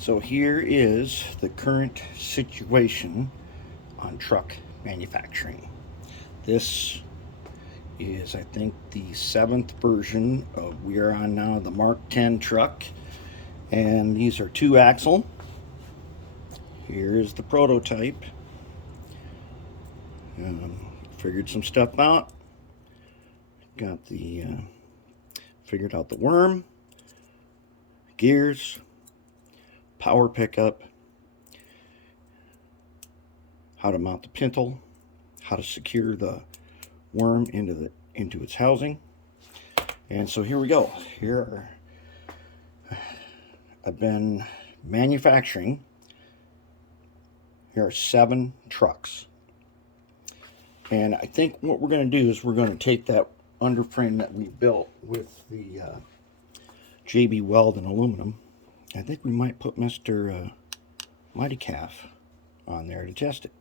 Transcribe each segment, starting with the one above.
So here is the current situation on truck manufacturing. This is, I think, the seventh version of we are on now the Mark 10 truck, and these are two axle. Here's the prototype. Figured some stuff out. Got the figured out the worm, gears, power pickup, how to mount the pintle, how to secure the worm into its housing. And so here we go. I've been manufacturing. Here are 7 trucks. And I think what we're going to do is we're going to take that underframe that we built with the JB Weld and aluminum. I think we might put Mr. Mighty Calf on there to test it.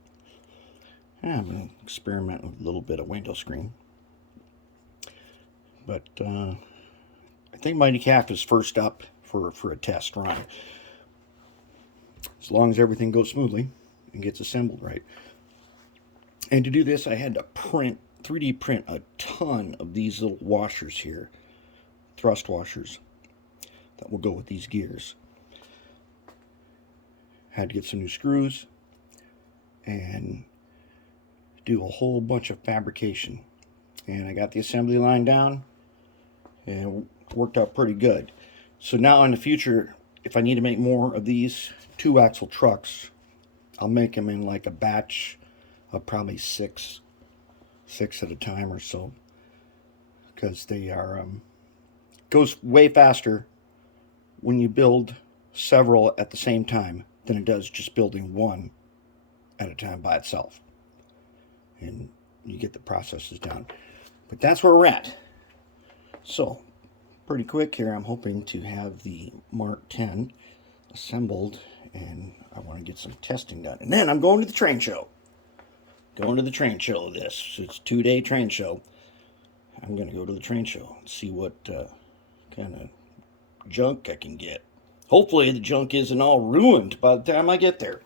I'm going to experiment with a little bit of window screen. But I think Mighty Calf is first up for a test run. As long as everything goes smoothly and gets assembled right. And to do this, I had to 3D print a ton of these little washers here, thrust washers, that will go with these gears. Had to get some new screws and do a whole bunch of fabrication. And I got the assembly line down and it worked out pretty good. So now in the future, if I need to make more of these 2-axle trucks, I'll make them in like a batch of probably six at a time or so, because they are goes way faster when you build several at the same time than it does just building one at a time by itself, and you get the processes down. But that's where we're at. So pretty quick here, I'm hoping to have the Mark 10 assembled, and I want to get some testing done, and then I'm going to the train show. Going to the train show of this. It's a 2-day train show. I'm going to go to the train show and see what kind of junk I can get. Hopefully the junk isn't all ruined by the time I get there.